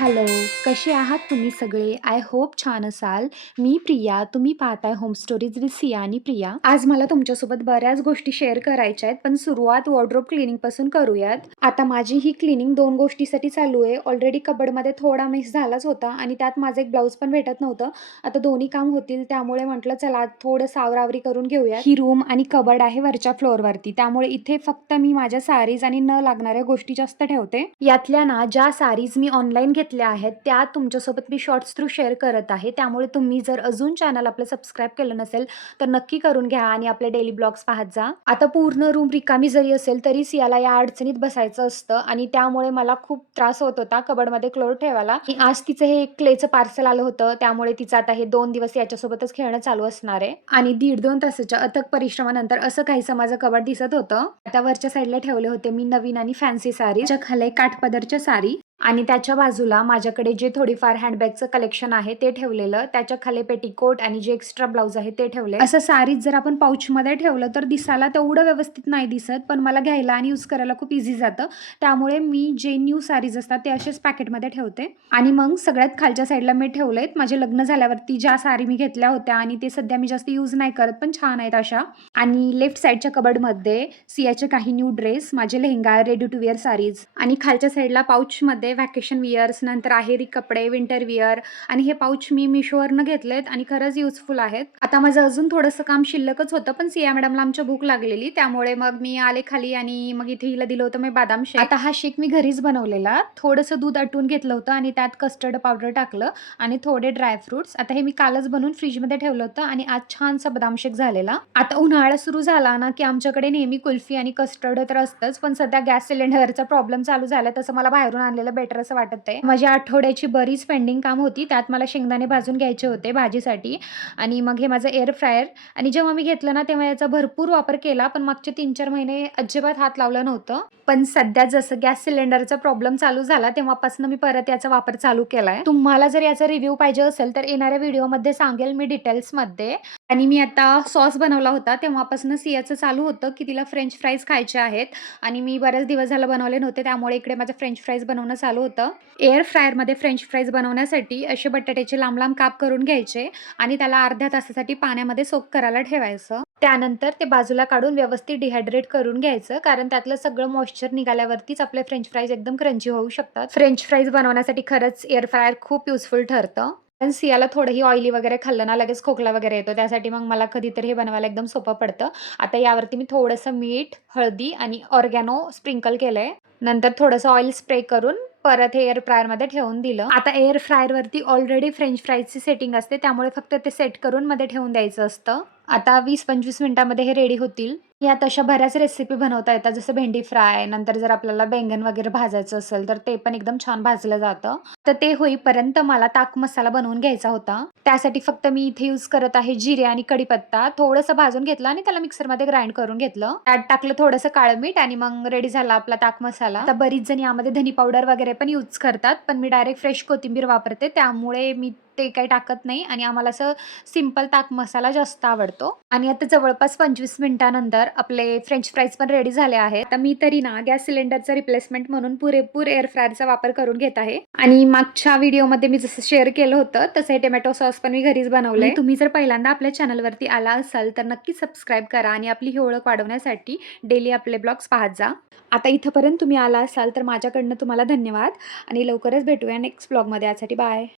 Hello, कसे आहात तुम्ही सगळे? आय होप छान असाल. मी प्रिया, तुम्ही पाहताय होम स्टोरीज विथ सिया आणि प्रिया. आज मला तुमच्यासोबत बऱ्याच गोष्टी शेअर करायच्या आहेत, पण सुरुवात वॉर्डरोब क्लिनिंगपासून करूयात. आता माझी ही क्लिनिंग 2 गोष्टीसाठी चालू आहे. ऑलरेडी कबर्डमध्ये थोडा मेस झालाच होता आणि त्यात माझं एक ब्लाउज पण भेटत नव्हतं. आता दोन्ही काम होतील त्यामुळे म्हटलं चला थोडं सावरावरी करून घेऊया. ही रूम आणि कबर्ड आहे वरच्या फ्लोअरवरती, त्यामुळे इथे फक्त मी माझ्या साडीज आणि न लागणाऱ्या गोष्टी जास्त ठेवते. यातल्या ना ज्या साडीज मी ऑनलाईन घेतल्या आहेत त्या तुमच्यासोबत मी शॉर्ट्स थ्रू शेअर करत आहे. त्यामुळे तुम्ही जर अजून चॅनल आपलं सबस्क्राईब केलं नसेल तर नक्की करून घ्या आणि आपले डेली ब्लॉग्स पाहत जा. आता पूर्ण रूम रिकामी जरी असेल तरी सियाला या अडचणीत बसायचं असतं आणि त्यामुळे मला खूप त्रास होत होता कबर्डमध्ये क्लोथ ठेवायला. आज तिचं हे क्लेचं पार्सल आलं होतं, त्यामुळे तिचं आता हे 2 दिवस याच्यासोबतच खेळणं चालू असणार आहे. आणि 1.5-2 तासाच्या अथक परिश्रमानंतर असं काहीसं माझं कबर्ड दिसत होतं. आता वरच्या साईडला ठेवले होते मी नवीन आणि फॅन्सी साडी, त्याच्या खाली काठपदरच्या साडी आणि त्याच्या बाजूला माझ्याकडे जे थोडीफार हँडबॅगचं कलेक्शन आहे ते ठेवलेलं. त्याच्या खाली पेटीकोट आणि जे एक्स्ट्रा ब्लाउज आहे ते ठेवले. असं साडीज जर आपण पाऊचमध्ये ठेवलं तर दिसायला तेवढं व्यवस्थित नाही दिसत, पण मला घ्यायला आणि यूज करायला खूप इझी जातं. त्यामुळे मी जे न्यू साडीज असतात ते असेच पॅकेटमध्ये ठेवते. आणि मग सगळ्यात खालच्या साईडला मी ठेवलेत माझे लग्न झाल्यावरती ज्या साडी मी घेतल्या होत्या आणि ते सध्या मी जास्त यूज नाही करत पण छान आहेत अशा. आणि लेफ्ट साईडच्या कबर्डमध्ये सियाचे काही न्यू ड्रेस, माझे lehenga, ready to wear saris आणि खालच्या साईडला पाऊचमध्ये व्हॅकेशन वियर्स, नंतर आहेरी कपडे, विंटर वियर आणि हे पाऊच मी मिशोवरनं घेतलेत आणि खरंच युजफुल आहेत. आता माझं अजून थोडंसं काम शिल्लकच होतं, पण सिया मॅडमला आमच्या भूक लागलेली त्यामुळे मग मी आले खाली आणि मग इथे हिला दिलं होतं मी बदाम शेक. आता हा शेक मी घरीच बनवलेला. थोडंसं दूध आटवून घेतलं होतं आणि त्यात कस्टर्ड पावडर टाकलं आणि थोडे ड्रायफ्रुट्स. आता हे मी कालच बनवून फ्रीजमध्ये ठेवलं होतं आणि आज छानसा बदाम शेक झालेला. आता उन्हाळा सुरू झाला ना की आमच्याकडे नेहमी कुल्फी आणि कस्टर्ड तर असतंच, पण सध्या गॅस सिलेंडरचा प्रॉब्लेम चालू झाला तसं मला बाहेरून आणलेलं बेटर असं वाटत आहे. माझी आठवड्याची बरीच पेंडिंग काम होती, त्यात मला शेंगदाणे भाजून घ्यायचे होते भाजीसाठी आणि मग हे माझं एअर फ्रायर. आणि जेव्हा मी घेतलं ना तेव्हा याचा भरपूर वापर केला, पण मागचे 3-4 महिने अजिबात हात लावलं नव्हतं. पण सध्या जसं गॅस सिलेंडरचा प्रॉब्लेम चालू झाला तेव्हापासून मी परत याचा वापर चालू केलाय. तुम्हाला जर याचा रिव्ह्यू पाहिजे असेल तर येणाऱ्या व्हिडिओमध्ये सांगेल मी डिटेल्समध्ये. आणि मी आता सॉस बनवला होता तेव्हापासून सियाचं चालू होतं की तिला फ्रेंच फ्राईज खायचे आहेत आणि मी बरेच दिवस झालं बनवले नव्हते, त्यामुळे इकडे माझं फ्रेंच फ्राईज बनवणं चालू होतं. एअर फ्रायरमध्ये फ्रेंच फ्राईज बनवण्यासाठी असे बटाट्याचे लांब लांब काप करून घ्यायचे आणि त्याला अर्ध्या तासासाठी पाण्यामध्ये सोक करायला ठेवायचं. त्यानंतर ते बाजूला काढून व्यवस्थित डिहायड्रेट करून घ्यायचं, कारण त्यातलं सगळं मॉइश्चर निघाल्यावरतीच आपले फ्रेंच फ्राईज एकदम क्रंची होऊ शकतात. फ्रेंच फ्राईज बनवण्यासाठी खरंच एअर फ्रायर खूप युजफुल ठरतं. पण सियाला थोडंही ऑइली वगैरे खाल्लं ना लगेच खोकला वगैरे येतो, त्यासाठी मग मला कधीतरी हे बनवायला एकदम सोपं पडतं. आता यावरती मी थोडंसं मीठ, हळदी आणि ऑर्गॅनो स्प्रिंकल केलंय. नंतर थोडंसं ऑइल स्प्रे करून परत हे एअर फ्रायरमध्ये ठेवून दिलं. आता एअर फ्रायरवरती ऑलरेडी फ्रेंच फ्राईजची सेटिंग असते, त्यामुळे फक्त ते सेट करून मध्ये ठेवून द्यायचं असतं. आता 20-25 मिनिटांमध्ये हे रेडी होतील. यात अशा बऱ्याच रेसिपी बनवता येतात, जसं भेंडी फ्राय. नंतर जर आपल्याला बैंगन वगैरे भाजायचं असेल तर ते पण एकदम छान भाजलं जातं. तर ते होईपर्यंत मला ताक मसाला बनवून घ्यायचा होता. त्यासाठी फक्त मी इथे यूज करत आहे जिरे आणि कढीपत्ता. थोडंसं भाजून घेतलं आणि त्याला मिक्सरमध्ये ग्राइंड करून घेतलं. त्यात टाकलं थोडंसं काळं मीठ आणि मग रेडी झाला आपला ताक मसाला. आता बरीच जण यामध्ये धनी पावडर वगैरे पण यूज करतात, पण मी डायरेक्ट फ्रेश कोथिंबीर वापरते, त्यामुळे मी ते काही टाकत नाही आणि आम्हाला असं सिंपल ताक मसाला जास्त आवडतो. आणि आता जवळपास 25 मिनिटानंतर आपले फ्रेंच फ्राईज पण रेडी झाले आहेत. आता मी तरी ना गॅस सिलेंडरचा रिप्लेसमेंट म्हणून पुरेपूर एअर फ्रायरचा वापर करून घेत आहे. आणि मागच्या व्हिडिओमध्ये मी जसं शेअर केलं होतं तसं हे टोमॅटो सॉस पण मी घरीच बनवलंय. तुम्ही जर पहिल्यांदा आपल्या चॅनलवरती आला असाल तर नक्की सबस्क्राईब करा आणि आपली ही ओळख वाढवण्यासाठी डेली आपले ब्लॉग्स पाहत जा. आता इथंपर्यंत तुम्ही आला असाल तर माझ्याकडनं तुम्हाला धन्यवाद आणि लवकरच भेटूया नेक्स्ट ब्लॉगमध्ये. यासाठी बाय.